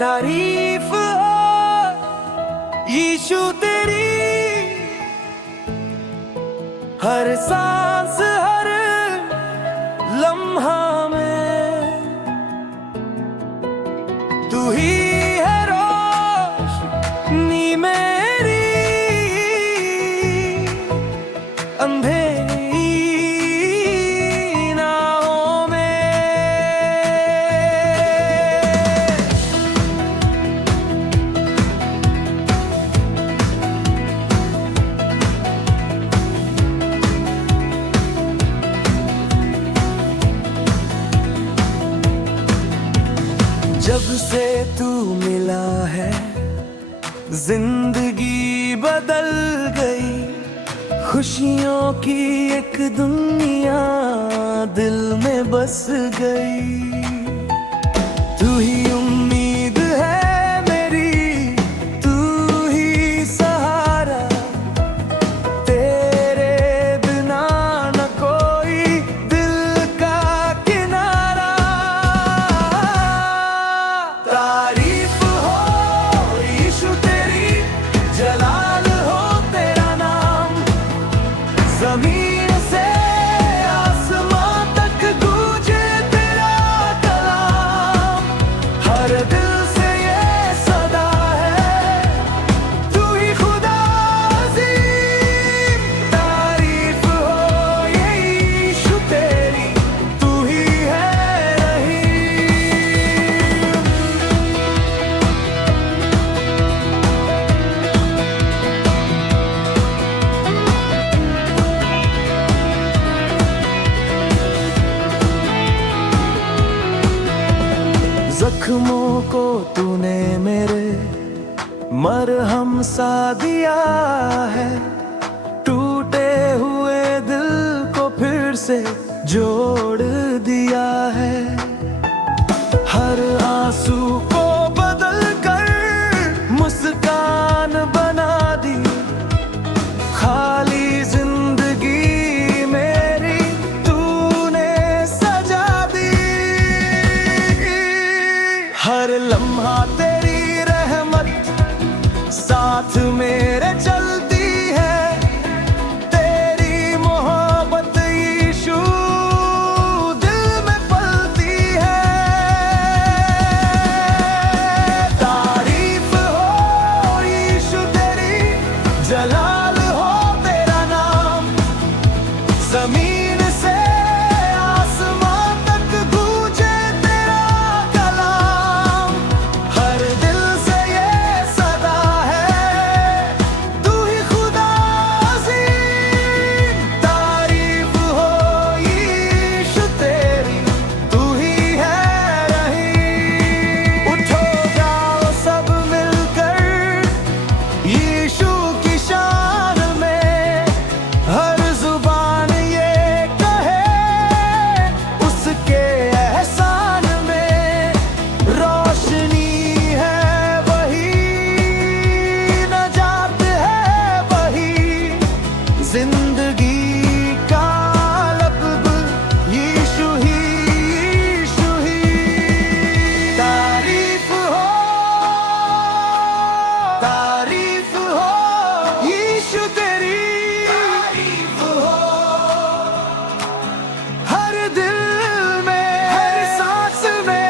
तारीफ हो यीशु तेरी, हर सांस हर लम्हा में तू ही है रोशनी मेरी अंधेरी नाहों में। जब से तू मिला है जिंदगी बदल गई, खुशियों की एक दुनिया दिल में बस गई। तू ही उम्मीद है मेरी, तू ही सहारा, तेरे बिना न कोई दिल का किनारा। तारीफ हो यीशु तेरी, जलाल हो तेरा नाम, ज़मीन से आसमां तक गूंजे तेरा कलाम। हर दिल से ये सदा है, तू ही खुदा अज़ीम। तारीफ हो ये यीशु तेरी, तू ही है रहीम। जख्मों को तूने मेरे मरहम सा दिया है, टूटे हुए दिल को फिर से जोड़ दिया है। हर आंसू को बदल कर मुस्कान बना दी, खाली जिंदगी मेरी तूने सजा दी। हर लम्हा तेरी रहमत साथ मेरे चलती है, तेरी मोहब्बत यीशु दिल में पलती है। तारीफ हो यीशु तेरी, जलाल हो तेरा नाम, ज़मीन से आसमां तक गूंजे तेरा कलाम। हर दिल से ये सदा है, तू ही खुदा अज़ीम। तारीफ हो यीशु तेरी, तू ही है रहीम। उठो गाओ सब मिलकर यीशु की शान में, हर जुबान ये कहे उसके एहसान में। रोशनी है वही, नजात है वही, जिंदगी का लब यीशु ही, यीशु ही। तारीफ हो यीशु तेरी, तारीफ हो हर दिल में, हर सांस में।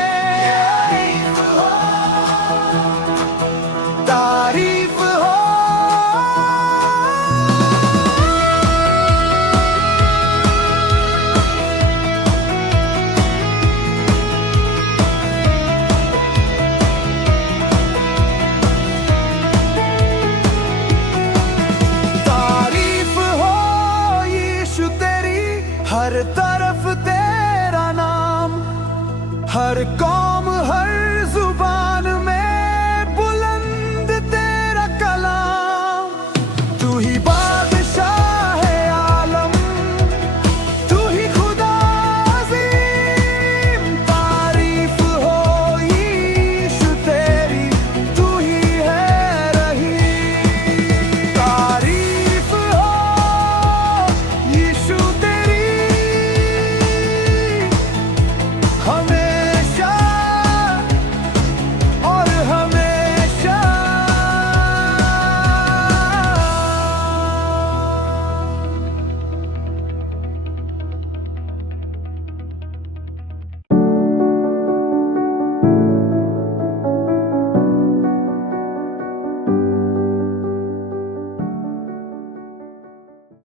तारीफ हो। तारीफ हो यीशु तेरी, हर तरफ तेरा नाम, हर कौन